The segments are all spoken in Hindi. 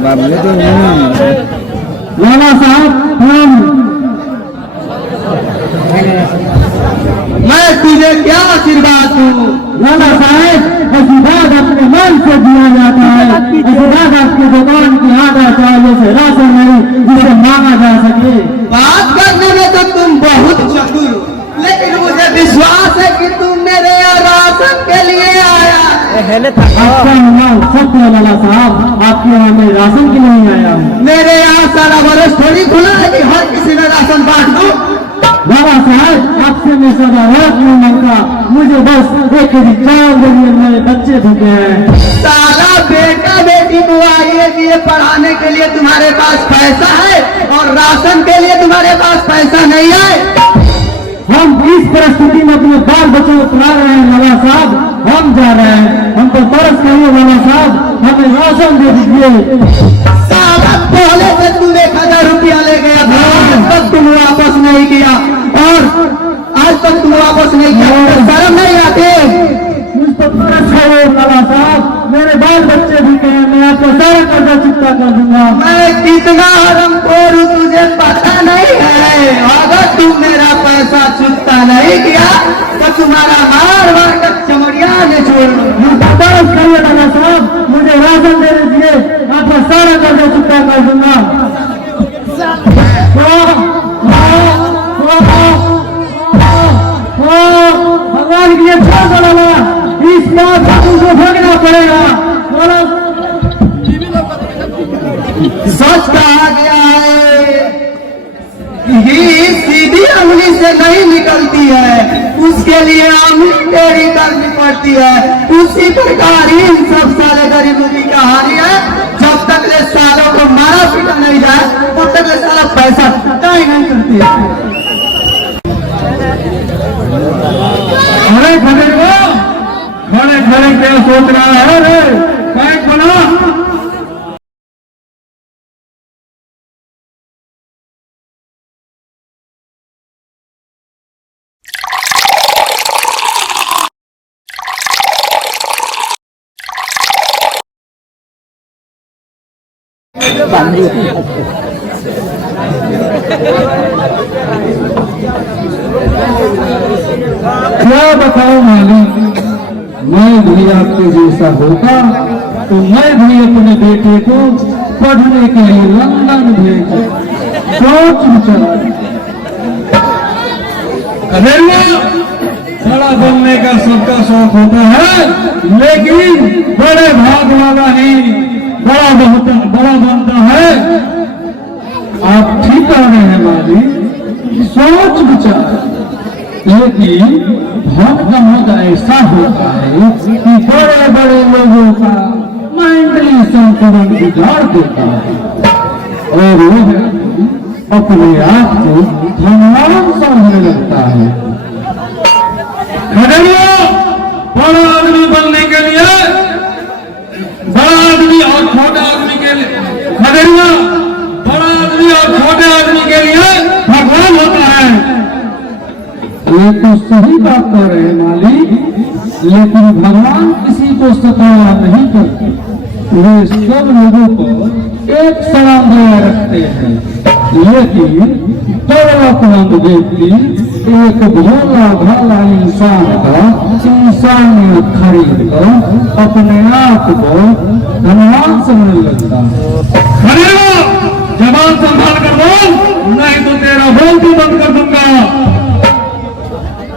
लाला साहब मैं तुझे क्या आशीर्वाद दूं? लाला साहब आशीर्वाद अपने मन से दिया जाता है। आशीर्वाद आपकी दुकान की आधा चावलों से राशन नहीं जिसे मांगा जा सके। बात करने में तो तुम बहुत चतुर, लेकिन मुझे विश्वास है कि तुम मेरे यहाँ राशन के लिए आया। आपका नाम सत्य है लाला साहब, आपके यहाँ मैं राशन के लिए आया हूँ। मेरे यहाँ सारा बरस थोड़ी खुला है कि हर किसी में राशन बांट दूं। लाला साहब आपसे मैं सदा रात नहीं मांगता, मुझे बस एक चावल देने मेरे बच्चे भूखे हैं। साला बेटा बेटी को आईए पढ़ाने के लिए तुम्हारे पास पैसा है और राशन के लिए तुम्हारे पास पैसा नहीं है। हम इस परिस्थिति में अपने बाल बच्चों को पढ़ा रहे हैं लाला साहब, हम जा रहे हैं, हम पर तरस करिए लाला साहब, हमें राशन दे दीजिए। साला पहले से तुम 1000 रुपया ले गया था, आज तक तुम वापस नहीं किया और आज तक तुम वापस नहीं किया, शर्म नहीं आती? मुझ पर तरस है लाला साहब, मेरे बाल बच्चे भी कहें, मैं आपका सारा कर्जा चुकता कर दूंगा। मैं कितना हरामखोर हूँ तुझे पता नहीं है। अगर तुम मेरा पैसा चुकता नहीं किया तो तुम्हारा मार मार कर चमड़िया ने छोड़ दूंगा। तरस करिए लाला साहब, मुझे राशन दे दीजिए, आपका सारा कर्जा चुकता कर दूंगा। भगवान के लिए छोड़ दो लाला, इस बात का तुमको भोगना पड़ेगा। सच कहा गया है कि सीधी उंगली से नहीं निकलती है, उसके लिए आंगली टेढ़ी करनी पड़ती है। उसी प्रकार ही इन सब साले गरीबों की कहानी है। जब तक ले सालों को मारा पीटा नहीं जाए तब तक ले साला पैसा चुकता ही नहीं करती है। अरे खड़े खड़े क्या सोच रहा है रे, बैंक बना। क्या बताओ मालिक, मैं भी आपके जैसा होता तो मैं भी अपने बेटे को पढ़ने के लिए लंदन भेजा। सोच विचार बड़ा बनने का सबका शौक होता है, लेकिन बड़े भाग वाला ही बड़ा बनता है। आप ठीक कह रहे हैं मालिक, सोच विचार। लेकिन धन का मत ऐसा होता है कि बड़े बड़े लोगों का मेंटली संतुलन बिगाड़ देता है और वो अपने आप को धनवान समझने लगता है। बड़ा आदमी बनने के लिए, बड़ा आदमी और छोटा आदमी के लिए, बड़ा आदमी और छोटे आदमी के लिए भगवान होता है। ये तो सही बात कर रहे हैं मालिक, लेकिन भगवान किसी को सताया नहीं करते, वे सब लोगों को एक समान दया रखते हैं। लेकिन दौलतमंद व्यक्ति एक भोला भाला इंसान का इंसानियत खरीद कर अपने आप को धनवान समझने लगता है। जवान संभाल कर बोल, नहीं तो तेरा बोल भी बंद कर दूंगा।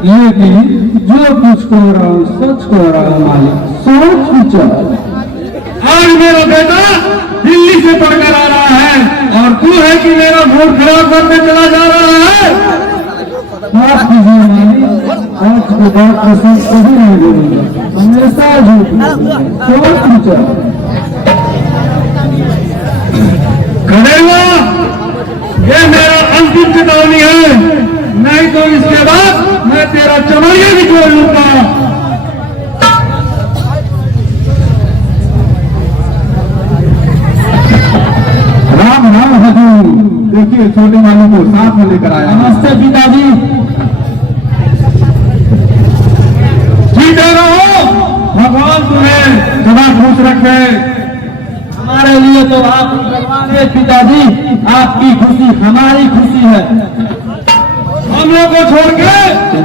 लेकिन जो कुछ कह रहा हूँ सच कह रहा हूँ मालिक, सोच विचार। आज मेरा बेटा दिल्ली से पढ़कर आ रहा है और तू है कि मेरा मूड खराब करके चला जा रहा है। माफ कीजिए मालिक, आज के बाद किसी कभी नहीं बोलूंगा, हमेशा झूठ। सोच विचार करेगा, ये मेरा अंतिम चेतावनी है, नहीं तो इसके बाद मैं तेरा चमड़िया भी छोड़ लूंगा। राम राम हजूर, देखिए छोटे वालों को साथ में लेकर आया। नमस्ते पिताजी। जीते रहो, भगवान तुम्हें सदा खुश रखे। हमारे लिए तो आप निकलवाने पिताजी, आपकी खुशी हमारी खुशी है। हम लोग को छोड़ के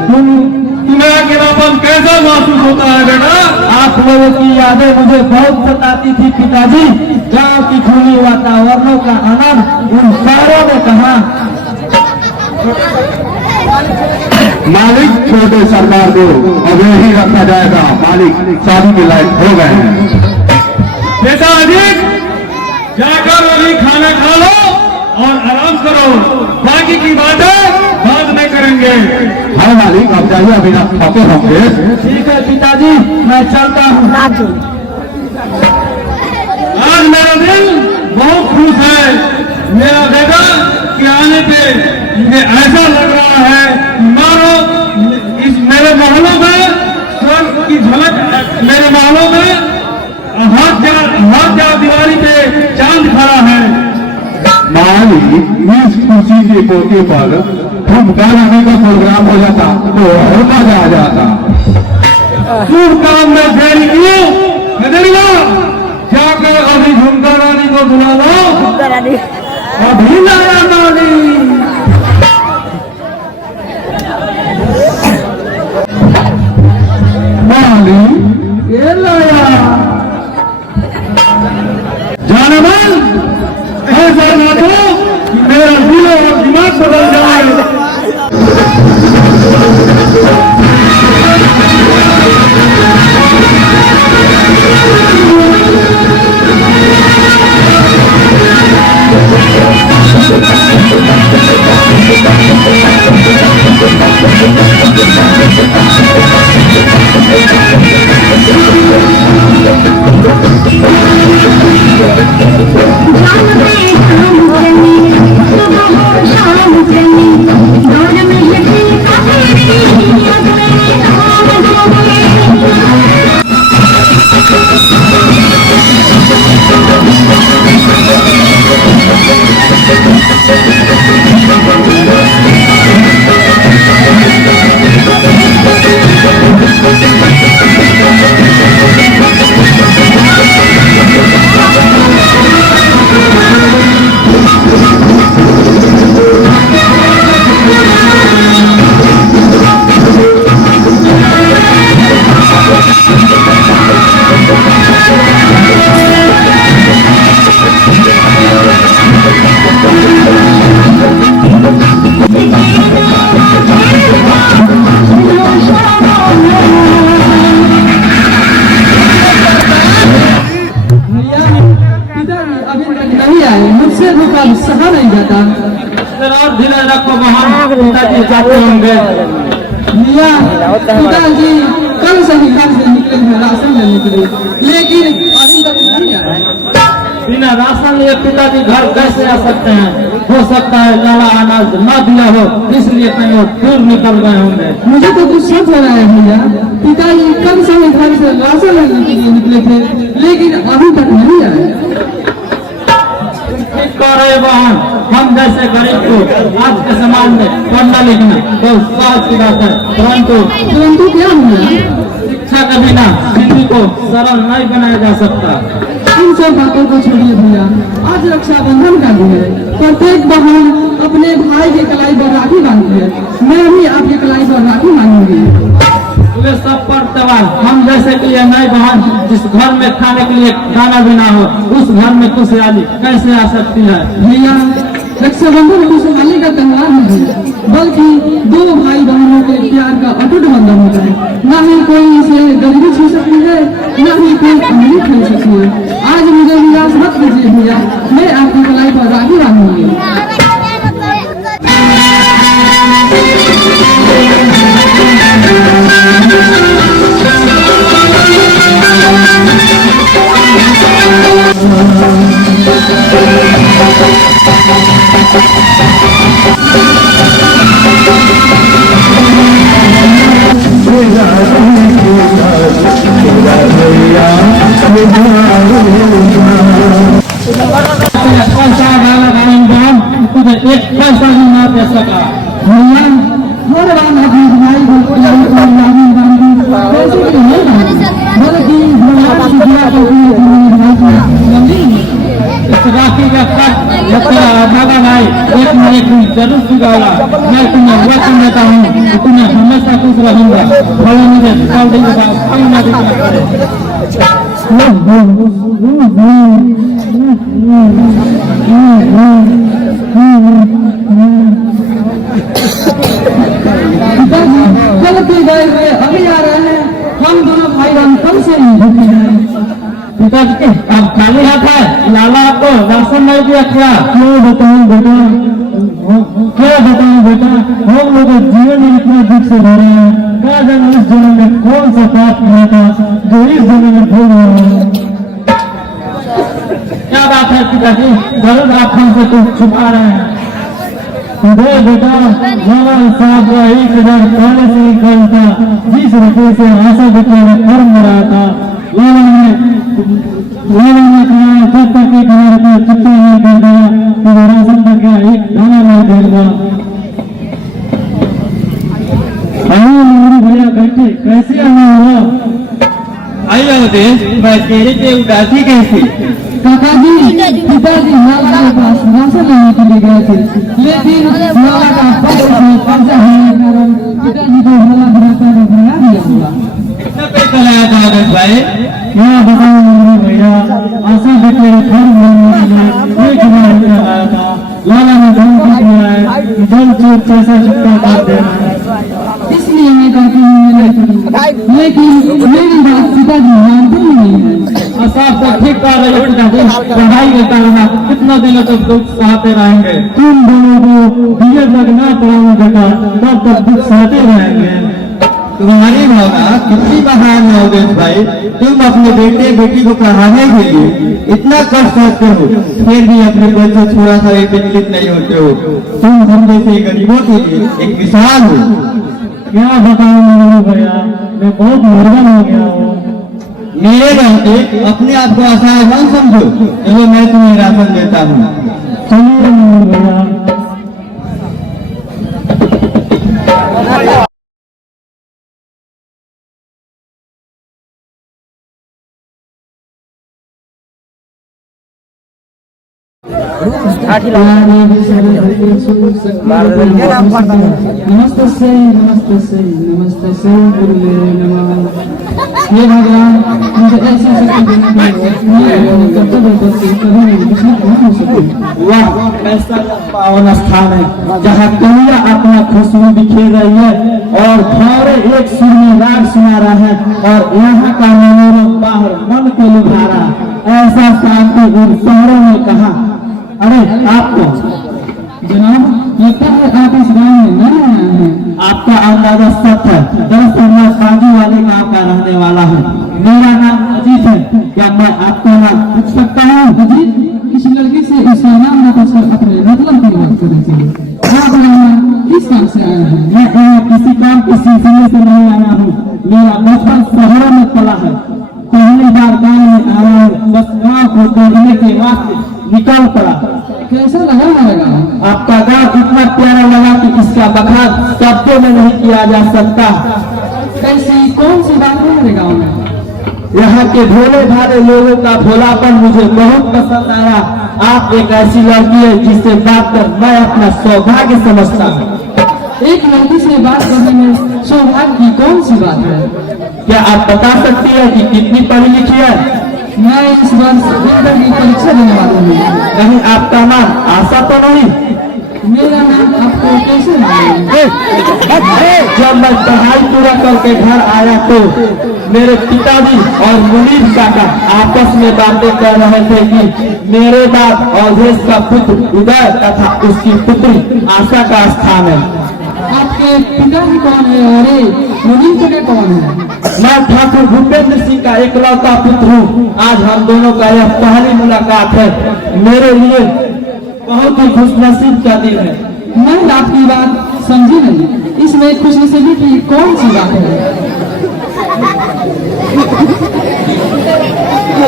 तुम्हें अकेलापन कैसा महसूस होता है बेटा? आप लोगों की यादें मुझे बहुत सताती थी पिताजी। गांव की खुली वातावरणों का आनंद उन शहरों में कहा। मालिक छोटे सरकार को अब यही रखा जाएगा। मालिक शादी के लायक हो गए हैं। बेटा अजीत, जाकर अभी खाना खा लो और आराम करो, बाकी की बातें बाद में करेंगे। हाँ मालिक, अब जाइए, अभी आप थके होंगे। ठीक है पिताजी, मैं चलता हूँ। आज मेरा दिल बहुत खुश है मेरा बेटा के आने पे। मुझे ऐसा लग रहा है मानो इस मेरे महलों में स्वर्ग की झलक, मेरे महलों में हर दीवारी पे चांद खड़ा है। मालिक, इस खुशी के मौके पर ठुमका लगाने का प्रोग्राम हो जाता तो और मजा आ जाता। शुभ काम में देरी क्यों? गदरिया, जाकर अभी झुमका रानी को बुला लो। अभी लाया रानी। मालिक, ये लाया जाने मन ऐसा ना तो कि मेरा दिल और दिमाग बदल जाए। मुझसे रुका सहा नहीं जाता। और धीरे रखो, वहाँ पिताजी जाते होंगे। मियाँ, पिताजी कल से ही घर से निकले हैं राशन लेने के लिए, लेकिन अभी तक नहीं आए। बिना राशन लिए पिताजी घर कैसे आ सकते हैं? हो सकता है ज्यादा अनाज न दिया हो, इसलिए कहीं दूर निकल गए होंगे। मुझे तो कुछ शक हो रहा है भैया। पिताजी कल से ही घर से राशन लेने के लिए निकले थे, लेकिन अभी तक नहीं आए। ठीक कह रहे बहन, हम जैसे गरीब को आज के समाज में पढ़ना लिखना तो सहज की बात है, परंतु क्या हुआ? शिक्षा के बिना जिंदगी को सरल नहीं बनाया जा सकता। इन सब बातों को छोड़िए भैया, आज रक्षाबंधन का दिन है। प्रत्येक बहन अपने भाई के कलाई पर राखी बांधती है। मैं भी आपके कलाई पर राखी बांधूंगी। वे सब पर त्योहार हम जैसे कि ये नई बहन जिस घर में खाने के लिए खाना भी ना हो, उस घर में खुशहाली कैसे आ सकती है? भैया, रक्षाबंधन खुशहाली का त्योहार नहीं है, बल्कि दो भाई बहनों के प्यार का अटूट बंधन होता है। न ही कोई इसे गरीबी छू सकती है, न ही कोई अमीरी खरीद सकती है। आज मुझे निराश मत कीजिए भैया, मैं आपकी कलाई पर राखी बांधूंगी। पैसा वाला बहन तुझे एक पैसा भी ना दे सका। भैया, हर बार अपनी भाई को राखी बांधी पैसे के लिए नहीं, बल्कि भगवान की दुआ को भी भाई की जरूर दिखाएगा। मैं तुम्हें वचन देता हूँ कि तुम्हें हमेशा खुश रहूंगा। भले मुझे कल दिन के बाद कहीं न दिखना पड़े। गलती गए हुए अभी आ रहे हैं। हम दोनों भाई बहन कब से ही पिताजी अब खाली हाथ है, लाला आपको राशन नहीं दिया क्या? क्या बताऊं बेटा, हम लोग जीवन में इतना दुख से रह रहे हैं। क्या जाने इस जन्म में कौन सा पाप किया था जो इस जन्म में भोग रहे हैं। क्या बात है पिताजी, जरूर आप हमसे कुछ छुपा रहे हैं। दे बेटा, जवान साहब का 1000 पहले से ही कल था, जिस रुपये से आशा बेटा ने कर्म रहा था। लाला ने कहा जब तक 1000 रुपये चुकता नहीं कर दिया तो वो राशन का क्या एक दाना नहीं देगा। भैया बैठे, कैसे आना हुआ? आई मैं तेरे पे उदासी कैसी? काका जी, पिताजी लाला के पास राशन लेने के लिए गए थे, लेकिन लाला का पैसा होने के कारण पिताजी को भला बुराता ने भगा दिया हुआ। कितना पैसा लाया था अवधेश भाई? क्या बताऊं मेरे भैया, आशा बेटे घर बनने के लिए 1000 रुपया आया था। लाला ने धमकी दिया है कि जल्द चोर पैसा चुकता कर देना है, इसलिए मैं कहती हूँ, लेकिन मेरी बात पिताजी मानते ही नहीं है। साफ तो ठीक कर रही है पिताजी, पढ़ाई के कारण आप कितना दिनों तक दुख सहते रहेंगे? तुम दोनों को धीरे तक ना पढ़ाओ बेटा, तब तक दुख सहते रहेंगे। तुम्हारी भावना कितनी महान है अवधेश भाई। तुम अपने बेटे बेटी को पढ़ाने के लिए इतना कष्ट सहते हो, फिर भी अपने बल से थोड़ा सा भी विचलित नहीं होते हो। तुम हम जैसे गरीबों के लिए एक मिसाल हो। क्या बताऊं मेरे भैया, मैं बहुत निर्धन हो गया हूँ। मेरे रहते अपने आप को असहाय न समझो। चलो मैं तुम्हें राशन देता हूँ। चलिए मेरे भैया। नमस्ते से ये भगवान मुझे ऐसी शक्ति देने के लिए मैं कर्तव्य करके कभी विचलित नहीं हो सकती। वाह, ऐसा पावन स्थान है जहाँ कन्या अपना खुशबू बिखेर रही है और भौरे एक सुर में राग सुना रहा है और यहाँ का मनोरम बाहर मन को लुभा रहा है। ऐसा शांति उन शहरों में कहा। अरे आप कौन? जनाब, लगता है आप इस गाँव में नए आए हैं। आपका अंदाजा सच है। दरअसल मैं बाजू वाले गाँव का रहने वाला हूँ। मेरा नाम अजीत है। क्या मैं आपका नाम पूछ सकता हूँ? अजीत, इस लड़की से इसका नाम न पूछकर अपने मतलब की बात करनी चाहिए। आप यहाँ किस काम से आए हैं? मैं यहाँ किसी काम के सिलसिले से नहीं आया हूँ। मेरा बचपन शहरों में पला है। पहली बार गाँव में आया हूँ, बस गाँव को देखने के वास्ते निकल पड़ा। कैसा लगा हमारा गाँव? आपका गाँव इतना प्यारा लगा कि इसका बखान शब्दों में नहीं किया जा सकता। कैसी कौन सी बात है मेरे गाँव में? यहाँ के भोले भाले लोगों का भोलापन मुझे बहुत पसंद आया। आप एक ऐसी लड़की है जिससे बात कर मैं अपना सौभाग्य समझता हूँ। एक लड़की से बात करने में सौभाग्य की कौन सी बात है? क्या आप बता सकती है कि कितनी पढ़ी लिखी है? मैं इस वर्ष इंटर की परीक्षा देने वाला हूँ। कहीं आपका नाम आशा तो नहीं? मेरा नाम आपको कैसे मालूम? जब मैं पढ़ाई पूरा करके घर आया तो मेरे पिताजी और मुनीर काका आपस में बातें कर रहे थे कि मेरे बाद अवधेश का पुत्र उदय तथा उसकी पुत्री आशा का स्थान है। आपके पिताजी कौन है? अरे मुनीर काका कौन है? मैं ठाकुर भूपेंद्र सिंह का एकलौता पुत्र हूँ। आज हम दोनों का यह पहली मुलाकात है। मेरे लिए बहुत ही खुशनसीब का दिन है। मैं आपकी बात समझी नहीं। इसमें खुशनसीबी की कौन सी बात है?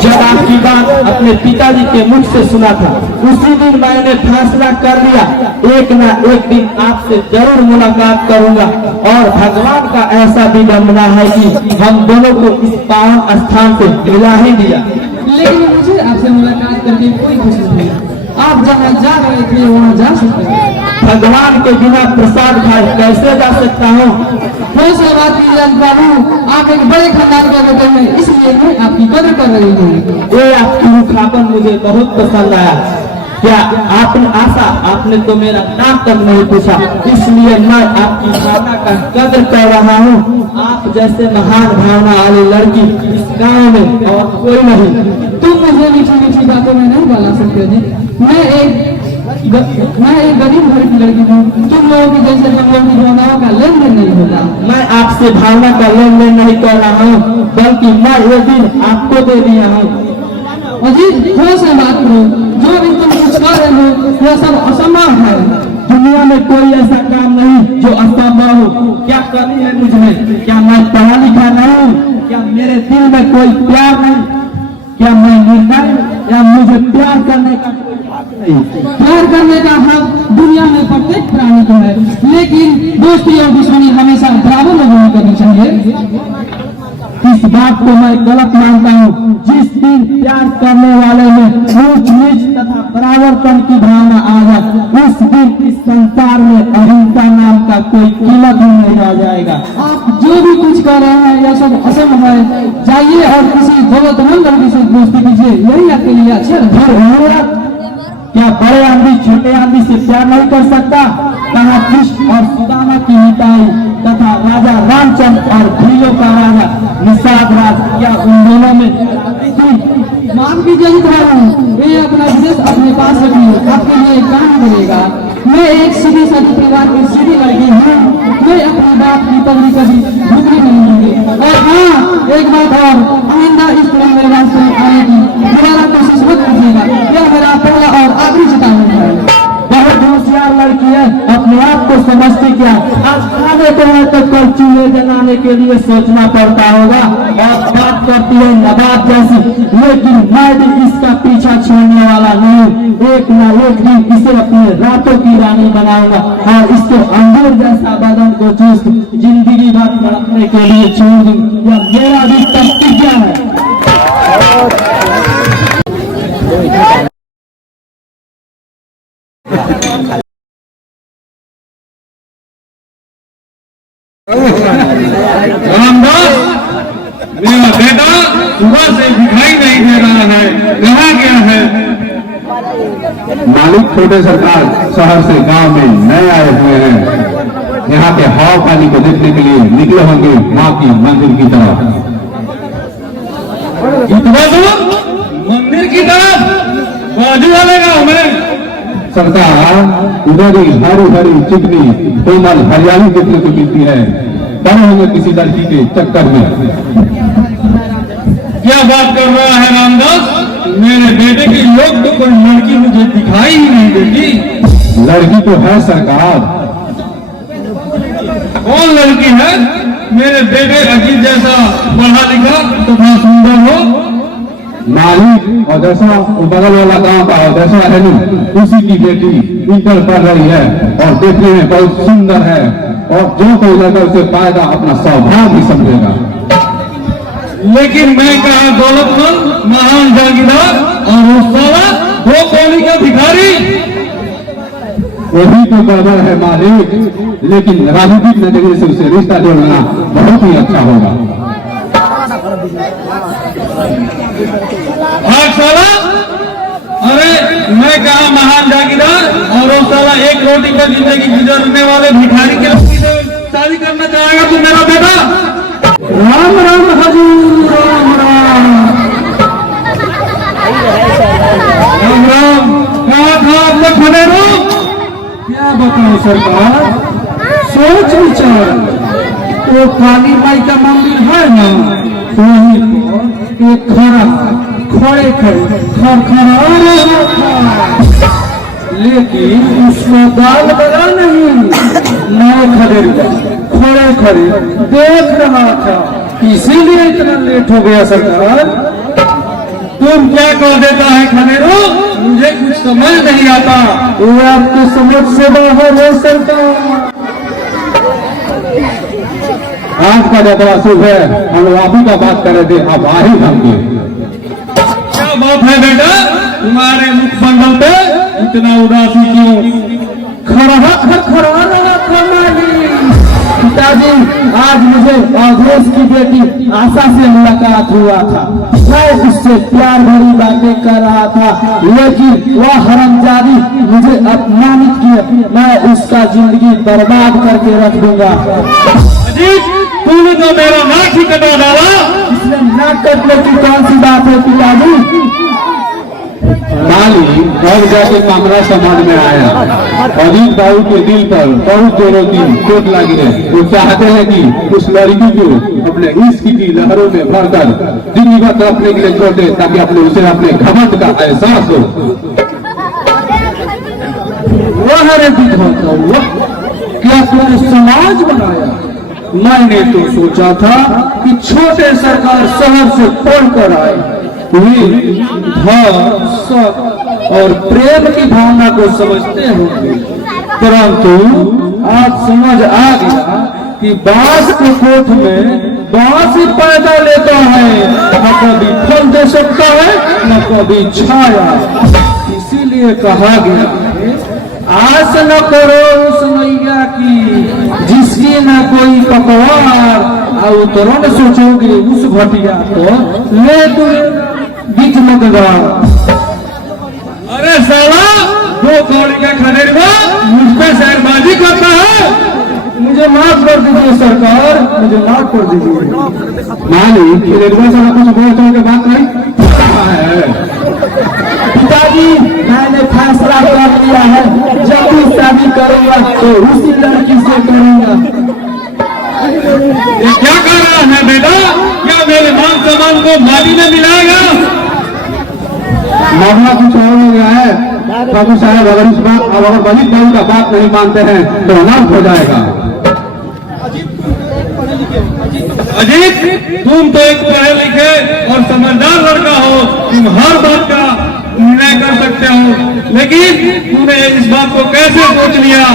जब आपकी बात अपने पिताजी के मुख से सुना था, उसी दिन मैंने फैसला कर लिया एक न एक दिन आपसे जरूर मुलाकात करूंगा और भगवान का ऐसा विडम्बना है कि हम दोनों को इस पावन स्थान से मिला ही दिया। लेकिन मुझे आपसे मुलाकात करके कोई खुशी नहीं। आप जहाँ जा रहे थे वहाँ जा सकते हैं। भगवान के बिना प्रसाद खाए कैसे जा सकता हूँ? बहुत सी बात की जान बाबू, आप एक बड़े खानदान के बेटे हैं, इसलिए मैं आपकी कदर कर रही हूँ। ये आपकी रुखापन मुझे बहुत पसंद आया। क्या आपने आशा, आपने तो मेरा नाम तक नहीं पूछा, इसलिए मैं आपकी भावना का कदर कर रहा हूँ। आप जैसे महान भावना वाली लड़की इस गांव में और कोई नहीं। तुम मुझे मीठी मीठी बातों में नहीं बना सकते जी। मैं एक गरीब घर की लड़की हूँ। तुम लोगों की जैसे हम लोगों की भावनाओं का लेन देन नहीं होता। मैं आपसे भावना का लेन देन नहीं कर रहा हूँ, बल्कि मैं ये दिन आपको दे दिया हूँ। अजीत, होश से बात करो। जो भी तुम कुछ कर रहे हो यह सब असंभव है। दुनिया में कोई ऐसा काम नहीं जो असंभव हो। क्या कमी है मुझमें? क्या मैं पढ़ा लिखा नहीं हूँ? क्या मेरे दिल में कोई प्यार नहीं? क्या मैं निर्णय या मुझे प्यार करने का कोई हक नहीं? प्यार करने का हक दुनिया में प्रत्येक प्राणी को है, लेकिन दोस्ती और दुश्मनी हमेशा बराबर लोगों में करनी चाहिए। इस बात को मैं गलत मानता हूँ। जिस दिन प्यार करने वाले में ऊंच नीच तथा बराबरपन की भावना आ जाए, उस दिन इस संसार में अहिंसा नाम का कोई कीमत ही नहीं रह जाएगा। आप जो भी कुछ कर रहे हैं यह सब असंभव है। जाइए और किसी जरूरतमंद लड़की से दोस्ती कीजिए, यही आपके लिए अच्छा है। क्या बड़े आदमी छोटे आदमी से प्यार नहीं कर सकता? कहा कृष्ण और सुदामा की निताई तथा राजा रामचंद्र और भीलों का राजा निषाद राज, क्या उन दोनों में थी? माफ कीजिए ये अपना विदेश अपने पास रखिए, आपके लिए काम करेगा। मैं एक सीधी सादी परिवार की सीधी लड़की हूँ। मैं अपनी बात की पगड़ी कभी भूखी नहीं होंगी। और हाँ, एक बात और, आइंदा इस तरह मेरे रास्ते में आएगी दोबारा कोशिश मत कीजिएगा। यह मेरा पहला और आखिरी चेतावनी है। बहुत होशियार लड़की है, अपने आप को समझती क्या? आज खाने को है तो कल चूल्हे जलाने के लिए सोचना पड़ता होगा। और बात करती है नवाब जैसी, लेकिन मैं भी इसका पीछा छोड़ने वाला नहीं। एक न एक दिन इसे अपने रातों की रानी बनाऊंगा और इसके अंगूर जैसा बदन को चूस जिंदगी भर तड़पने के लिए छोड़ दूं। यह मेरा भी प्रतिज्ञा है। रामदास, मेरा बेटा सुबह से दिखाई नहीं दे रहा है, कहाँ गया है? मालिक छोटे सरकार शहर से गांव में नए आए हुए हैं। यहाँ के हाव पानी को देखने के लिए निकले होंगे माँ की मंदिर की तरफ। इतना दूर मंदिर की तरफ? बाजू वाले गाँव में? सरकार, उधर ही हरी हरी चिकनी कोमल हरियाली देखने को मिलती है। बड़े होंगे किसी लड़की के चक्कर में। क्या बात कर रहा है रामदास? मेरे बेटे की लोग तो कोई लड़की मुझे दिखाई ही नहीं देती। लड़की तो है सरकार। कौन लड़की है? मेरे बेटे अजीत जैसा पढ़ा लिखा तथा सुंदर हो। मालिक, और जैसा वो बगल वाला गांव का और जैसा है उसी की बेटी इंटर पढ़ रही है और देखने में बहुत सुंदर है। और जो कोई लड़का उसे पाएगा अपना सौभाग्य भी समझेगा। लेकिन मैं कहा दौलतमंद महान जागीरदार और वो साला दो कौड़ी का भिखारी। वही तो गड़बड़ है मालिक, लेकिन राजनीतिक नजरिए से उसे रिश्ता जोड़ना बहुत ही अच्छा होगा। हाँ साला, अरे मैं कहा महान जागीरदार और वो साला एक रोटी पर जिंदगी गुजरने वाले भिखारी के लड़की से शादी करना चाहेगा तू मेरा बेटा? राम राम हजूर, राम राम। राम राम, कहाँ था आप लोग खड़े हो? क्या बताऊं सरकार, सोच विचार तो काली माई का मंदिर है ना, वहीं पर एक खड़े लेकिन उसका दाल बड़ा नहीं। मैं खड़े देख रहा था, इसीलिए इतना लेट हो गया सरकार। तुम क्या कर देता है खनेरो? मुझे कुछ समझ नहीं आता। वो आपकी समझ से बाहर है सरकार। आज का जो बड़ा शुभ है, हम लोग आप ही का बात कर रहे थे, आप आ ही हम क्या बात है बेटा? तुम्हारे मुख मंडल पे इतना उदासी क्यों? पिताजी, आज मुझे अवधेश की बेटी आशा से मुलाकात हुआ था। मैं उससे प्यार भरी बातें कर रहा था, लेकिन वह हरामजादी मुझे अपमानित किया। मैं उसका जिंदगी बर्बाद करके रख दूंगा। अजीत, तूने तो मेरा नाक ही कटा डाला। इसमें नाक कटने की कौन सी बात है पिताजी? माली घर जाके मामला समझ में आया। अजीत बाबू के दिल पर बहुत जोरों की चोट लगी है। वो चाहते हैं कि उस लड़की को अपने इश्क की लहरों में भरकर जिंदगी भर तड़पने के लिए छोड़ दे, ताकि अपने उसे अपने घमंड का एहसास हो। वह रे विधवा, क्या तूने समाज बनाया? मैंने तो सोचा था कि छोटे सरकार शहर से पढ़कर आए, वे धर्म, सत और प्रेम की भावना को समझते होंगे, परंतु आज समझ आ गया कि बांस के कोठ में बांस ही पैदा लेता है, न कभी फल दे सकता है न कभी छाया। इसीलिए कहा गया है, आस न करो उस नैया की जिसकी न कोई पकवार, और उतरो न सोचोगे उस भटिया को ले तू बीच मत गवा। अरे साला, 2 कौड़ी का खदेड़वा मुझ पे शहरबाजी करता है। मुझे माफ कर दीजिए सरकार, मुझे माफ कर दीजिए। माली खिलेड़ुआ साला कुछ बोल चल के बात नहीं है। पिताजी, मैंने फैसला कर लिया है, जब भी शादी करूंगा तो उसी लड़की से करूंगा। ये क्या कर रहा है बेटा? क्या मेरे मान सम्मान को माटी में मिलाएगा? मामला कुछ और हो गया है प्रभु साहब। अगर इस बात अब अगर अजीत बाबू का बात नहीं मानते हैं तो अनर्थ हो जाएगा। अजीत, तुम तो एक पढ़े लिखे और समझदार लड़का हो, तुम हर बात का निर्णय कर सकते हो, लेकिन तूने इस बात को कैसे सोच लिया?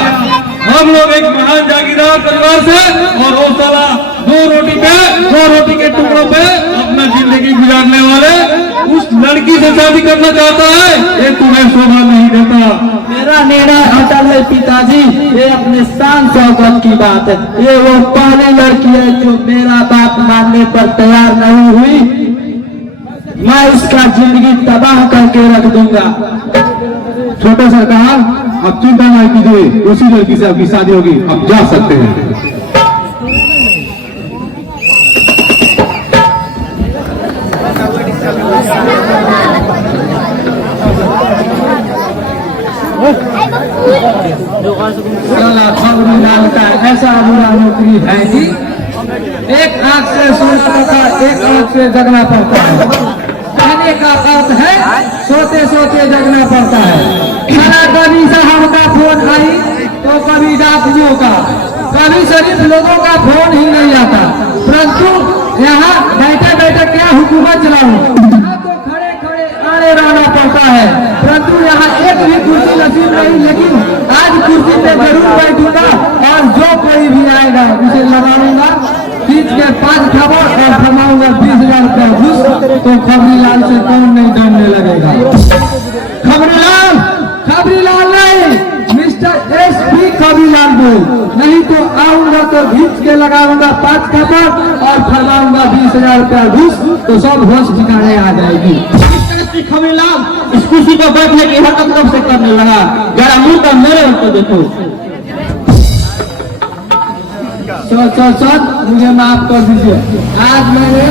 हम लोग एक महान जागीरदार परिवार से, और वो साला 2 रोटी के टुकड़ों पे अपना जिंदगी गुजारने वाले उस लड़की से शादी करना चाहता है। ये तुम्हें शोभा नहीं देता। मेरा निर्णय अटल है पिताजी, ये अपने शान शौकत की बात है। ये वो पहली लड़की है जो मेरा बात मानने पर तैयार नहीं हुई, मैं उसका जिंदगी तबाह करके रख दूंगा। छोटे सरकार, अब चिंता नहीं कीजिए, उसी लड़की से आपकी शादी होगी, आप जा सकते हैं। ऐसा बुरा नौकरी है जी, एक आंख से सोना पड़ता है, एक आंख से जगना पड़ता है। कहने का अर्थ है सोते सोते जगना पड़ता है। खाना कभी साहब का फोन आई तो कभी डाकुओं का, कभी शरीफ लोगों का फोन ही नहीं आता, परंतु यहाँ बैठे बैठे क्या हुकूमत चलाऊं? यहाँ तो खड़े खड़े आड़े रहना पड़ता है, परंतु यहाँ एक भी कुर्सी नसीब नहीं, लेकिन आज कुर्सी पे जरूर बैठूंगा और जो कोई भी आएगा उसे लगाऊंगा, खींच के 5 खबर और जमाऊंगा 20,000 रुपया घूस, तो खबरीलाल से कौन नहीं डरने लगेगा? खबरीलाल नहीं, मिस्टर SP खबरीलाल बोल, नहीं तो आऊंगा तो खींच के लगाऊंगा 5 खबर और फरमाऊंगा 20,000 रुपया घूस, तो सब होश ठिकाने आ जाएगी। खबरीलाल इस कुर्सी पर बैठने की हरकत कब से करने लगा? जरा मुंह पर मेरे ऊपर देखो। सर, मुझे माफ कर दीजिए, आज मैंने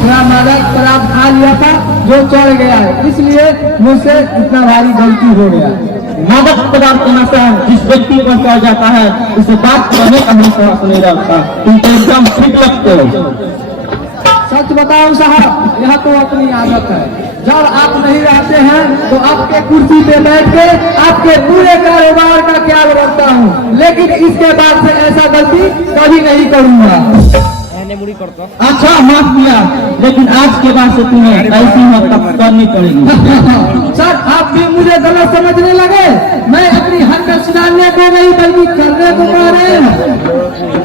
थोड़ा मदद शराब खा लिया था जो चढ़ गया है, इसलिए मुझसे इतना भारी गलती हो गया। मदद पदार्थ का नशा जिस व्यक्ति पर चढ़ जाता है उसे बात करने का भी साहस नहीं रखता। तुम तो एकदम ठीक लगते हो। सच बताओ साहब, यह तो अपनी आदत है, जब आप नहीं रहते हैं तो आपके कुर्सी पे बैठ के आपके पूरे कारोबार का ख्याल रखता हूँ, लेकिन इसके बाद से ऐसा गलती कभी नहीं करूँगा। अच्छा माफ किया, लेकिन आज के बाद से तुम्हें ऐसी हरकत करनी पड़ेगी। सर, आप भी मुझे गलत समझने लगे, मैं अपनी हरकत सुधारने को नहीं बल्कि करने को कह रहे हैं।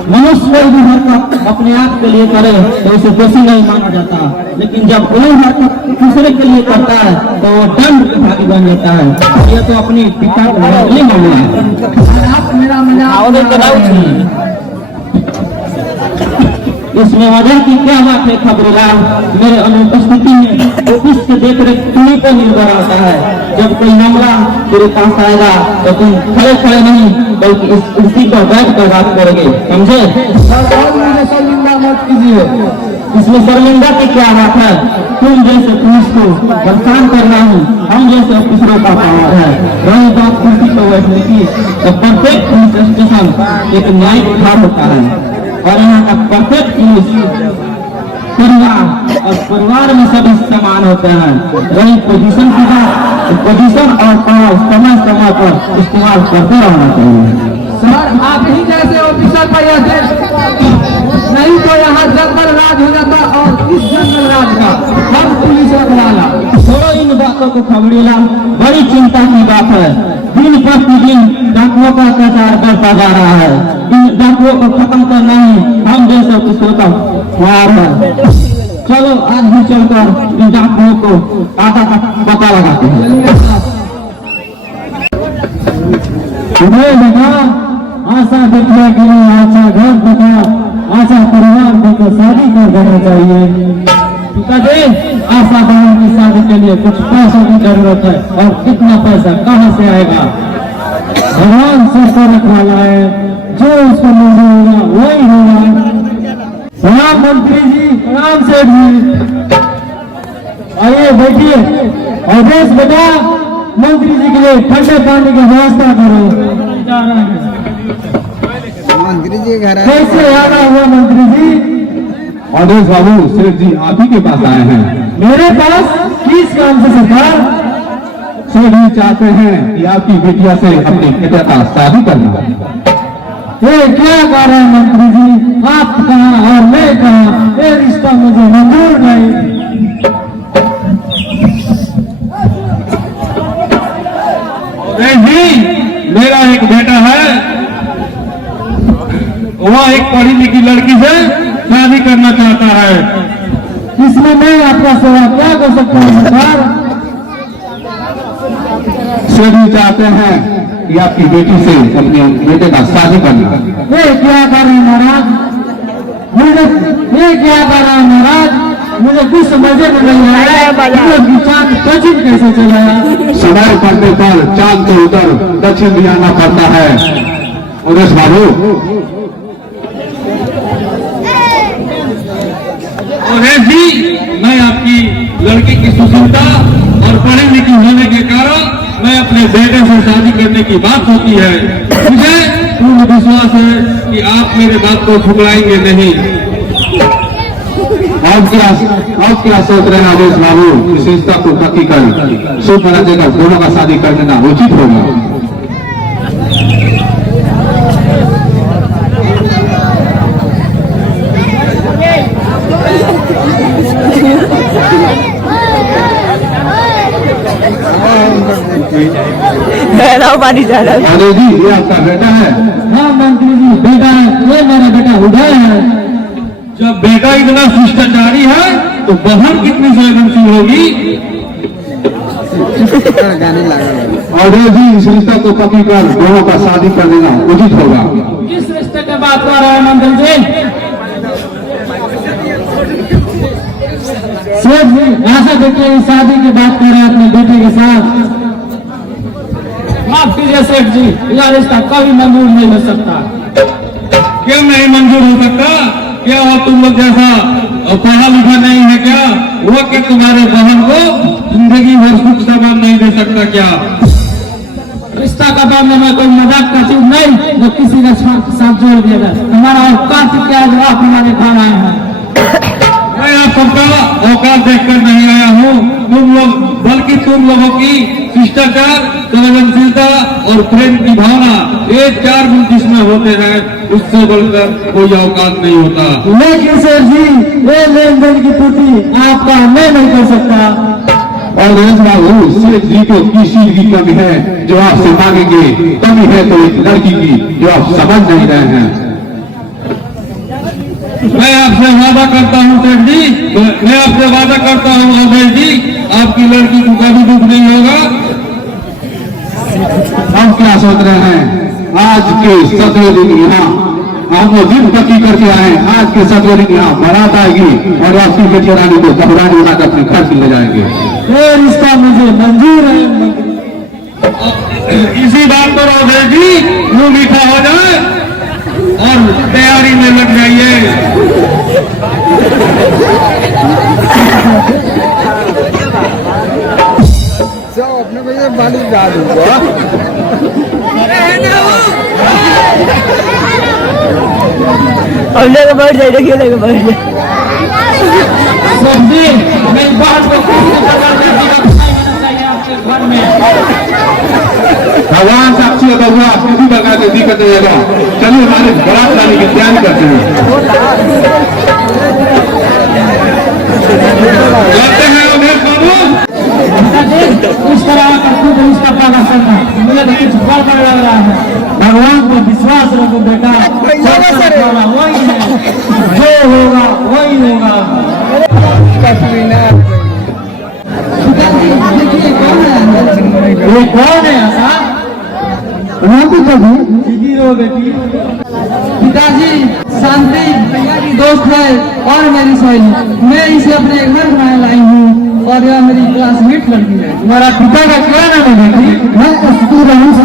मनुष्य कोई भी हरकत अपने आप के लिए करे तो उसे दोषी नहीं माना जाता, लेकिन जब कोई हरकत दूसरे के लिए करता है तो वो दंड विभागी बन जाता है। यह तो अपनी पिता को नहीं मालूम है। आप मेरा मजाक इसमें वजह की क्या बात है खबरदार? मेरे अनुपस्थिति में ऑफिस के देख रेख तुम्हीं पर निर्भर रहता है। जब कोई मामला तेरे पास आएगा तो तुम खड़े खड़े नहीं बल्कि इस कुर्सी पर बैठ कर बात करोगे, समझे? मुझे शर्मिंदा मत कीजिए। इसमें शर्मिंदा की क्या बात है? तुम जैसे पुलिस को परेशान करना ही हम जैसे ऑफिसरों का पावर है। रही बात कुर्सी पर बैठने की तो प्रत्येक पुलिस स्टेशन एक न्यायिक भाव होता है और यहाँ का प्रत्येक पुलिस परिवार और परिवार में सभी समान होते हैं। रही पोजीशन की बात, पोजीशन और पावर समय समय पर इस्तेमाल करते रहना चाहिए। सर आप ही जैसे ऑफिसर पर यह देश नहीं तो यहाँ जंगल राज हो जाता और इस जंगल राज का हम पुलिस रखवाला। छोड़ो इन बातों को खबरीला, बड़ी चिंता की बात है। दिन प्रतिदिन डाकुओं का अत्याचार बढ़ता जा रहा है। इन डाकुओं को खत्म करना ही हम जैसे ऑफिसरों का वार है। चलो आज भी चलकर इन डाकुओं को आधा तक पता लगाते हैं। बेटा आशा देखने के लिए अच्छा घर देखा, आशा परिवार देखकर शादी कर देना चाहिए। पिताजी, आशा बहन की शादी के लिए कुछ पैसों की जरूरत है और कितना पैसा कहाँ से आएगा? भगवान सिर को रखवाला है, जो उसको मंजूर होगा वही होगा। प्रणाम मंत्री जी, प्रणाम सेठ जी, आइए बैठिए। और देश बेटा मंत्री जी के लिए ठंडे पानी की व्यवस्था करो। मंत्री जी घर कैसे आना हुआ मंत्री जी? आदेश बाबू, सेठ जी आप ही के पास आए हैं। मेरे पास किस काम से सरकार? सेठ जी चाहते हैं कि आपकी बेटिया से अपनी बेटा का शादी करना। ये क्या कर रहे हैं मंत्री जी? आप कहाँ और मैं कहाँ? ये रिश्ता मुझे मंजूर नहीं। जी, मेरा एक बेटा है, वह एक पढ़ी लिखी लड़की से शादी करना चाहता है। इसमें मैं आपका सेवा क्या कर सकता हूँ सरकार? सेठ जी चाहते हैं कि आपकी बेटी से अपने बेटे का शादी करना। ये क्या कर रहे हैं महाराज? ये क्या कर रहे हैं महाराज? मुझे कुछ समझे में नहीं आया। चांद पश्चिम कैसे चला? समय पड़ने पर चांद के उधर दक्षिण भी आना पड़ता है। उदेश बाबू, महेश जी, मैं आपकी लड़की की सुशीलता और पढ़ी लिखी होने के कारण मैं अपने बेटे से शादी करने की बात होती है। मुझे पूर्ण विश्वास है कि आप मेरे बात को ठुकराएंगे नहीं। आप क्या सोच रहे हैं आदेश बाबू? इस रिश्ता को पक्की कर शुभ बना देकर दोनों का शादी कर देना उचित होगा। पानी जा रहा है। आदेश जी, ये आपका बेटा है? हाँ मंत्री जी, बेटा है, ये मेरा बेटा उदय है। जब बेटा इतना शिष्टाचारी है तो बहन कितनी संवेदनशील होगी। आदेश जी, इस रिश्ता को पक्की कर दोनों का शादी कर देना उचित होगा। किस रिश्ते की बात कर रहे हैं मंत्री जी? सेठ जी ऐसा देखिए शादी की बात कर रहे हैं अपने बेटे के साथ। माफ कीजिए सेठ जी, यह रिश्ता कभी मंजूर नहीं हो सकता। क्यों नहीं मंजूर हो सकता? क्या हो तुम लोग जैसा पढ़ा लिखा नहीं है क्या? वो क्या तुम्हारे बहन को जिंदगी भर सुख सामान नहीं दे सकता क्या? रिश्ता का मामले में कोई मजाक का चीज नहीं जो किसी के साथ जोड़ देगा। हमारा औकात क्या है जो आप हमारे घर आए हैं? मैं आप सबका औकात देखकर नहीं आया हूँ। तुम लोग बल्कि तुम लोगों की शिष्टाचार, संवेदनशीलता और प्रेम की भावना, ये 4 गुण जिसमें होते हैं उससे बढ़कर कोई औकात नहीं होता। लेकिन सर जी ये लेन देन की पूर्ति आपका मैं नहीं कर सकता। और बाबू, सेठ जी को किस चीज की कमी है जो आप से मांगेंगे? कमी है तो एक लड़की की जो आप समझ नहीं रहे हैं। मैं आपसे वादा करता हूँ सेठ जी, मैं आपसे वादा करता हूँ अभय जी, आपकी लड़की को कभी दुख नहीं होगा। हम क्या सोच रहे हैं, आज के 17 दिन यहाँ हम वो जिद पक्की करके आए, आज के 17 दिन यहाँ बारात आएगी और आपकी बेटी रानी को कपड़ानी उड़ा कर अपने घर से ले जाएंगे। ये रिश्ता मुझे मंजूर है। इसी बात पर अभय जी मुंह मीठा हो जाए और तैयारी में लग जाइए। अपने भैया बाली डाल दूंगा। अब लेके बैठ जाए, देखिए लेके बैठ जाए। सब्जी मेरी बात को घर में भगवान साक्षी है, बउआ किसी प्रकार की दिक्कत नहीं होगा। चलिए हमारे बारात लाने की तैयारी करते हैं। करते हैं अभय बाबू। इस तरह का खुद रिश्ता पाना करना मुझे तो कुछ गड़बड़ लग रहा है। भगवान को विश्वास रखो बेटा, वही है, जो होगा वही होगा। ये कौन है ऐसा? दीदी रो बेटी। पिताजी शांति भैया की दोस्त है और मेरी सहेली, मैं इसे अपने घर में लाई हूँ और यह मेरी क्लासमेट लड़की है। तुम्हारा पिता का क्या नाम है बेटी? मैं कस्तूरी रंग से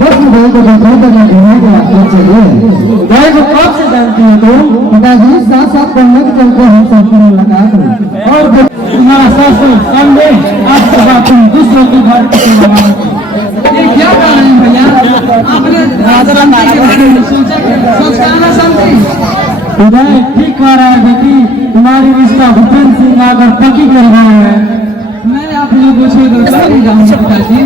बस भाई को देखो तो मैं घूमने के लिए चलिए। भाई को कब से जानती हो तुम? पिताजी साथ साथ पढ़ने के चलते हम सबकी मुलाकात हुई। और तुम्हारा ससुर समझे आपके बाद तुम दूसरों के घर की सेवा। ये क्या कर रहे हैं भैया? आपने शांति के बारे में सोचा सोचना ना शांति। उदय ठीक कह रहा है बेटी, तुम्हारी रिश्ता भूपेंद्र सिंह आकर पक्की कर रहा है। मैं आप लोगों को छोड़कर नहीं जाऊंगा पिताजी।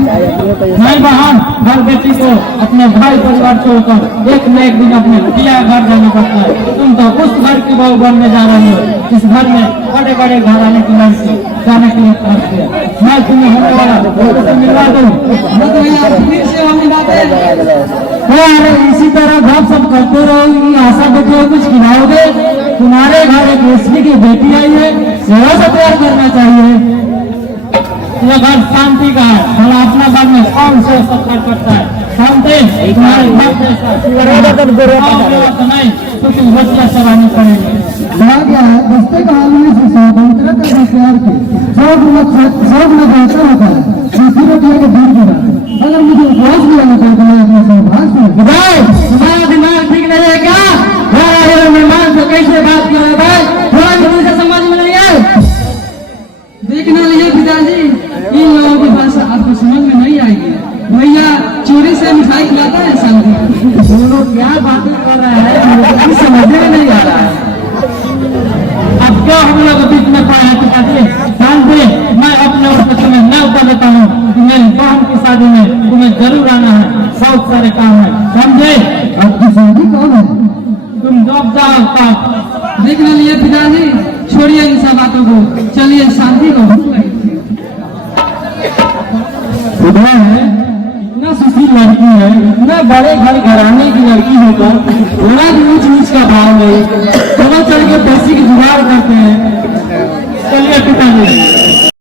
भाई बहन हर बेटी को अपने भाई परिवार छोड़कर एक न एक दिन अपने पिया घर जाना पड़ता है। तुम तो उस घर की बहू बनने जा रही हो इस घर में बड़े बड़े घराने की लड़की जाने के लिए तरसते हैं। मैं तुम्हें होने वाला से मिलवा दूँ। मैं तो यहाँ फिर से हम मिलाते हैं। अरे इसी तरह गप सब करते रहोगी, आशा बेटी को कुछ खिलाओगे? तुम्हारे घर एक रेशमी की बेटी आई है, सेवा से प्यार करना चाहिए। ये घर शांति का है, भला अपना घर में कौन से सत्कार करता है? शांति तुम्हारे घर जैसा नहीं तो तुम बच्चा चलानी पड़ेगी। कहा गया है बस्ते का आदमी से स्वतंत्रता का प्यार की सब में बेहतर होता है। दूसरी रोटी के दूर की बात। अगर मुझे उपवास भी लेना चाहिए तो मैं अपने सौभाग्य से तुम्हारा दिमाग ठीक नहीं है क्या? मेहमान से कैसे बात कर रहे भाई? थोड़ा भी मुझे समझ में नहीं आए। देखना लिए पिताजी, इन लोगों की भाषा आपको समझ में नहीं आएगी। भैया चोरी से मिठाई खिलाता है शांति। दोनों क्या बातें कर रहे हैं मुझे समझ में नहीं आ रहा है। अब क्या हम लोग बीच में पड़ा है पिताजी? शांति मैं अपने ऊपर तुम्हें न उतर देता हूँ। मेरी बहन की शादी में तुम्हें जरूर आना है, बहुत सारे काम है, समझे? आपकी शादी कौन है? तुम जब जाओ तब। देखना लिए पिताजी, छोड़िए इन सब बातों को, चलिए शांति को। खुदा है इतना सुशील लड़की है, इतना बड़े घर घराने की लड़की होकर थोड़ा भी ऊंच नीच का भाव नहीं। चलो चल के पैसे की जुगाड़ करते हैं। चलिए पिताजी।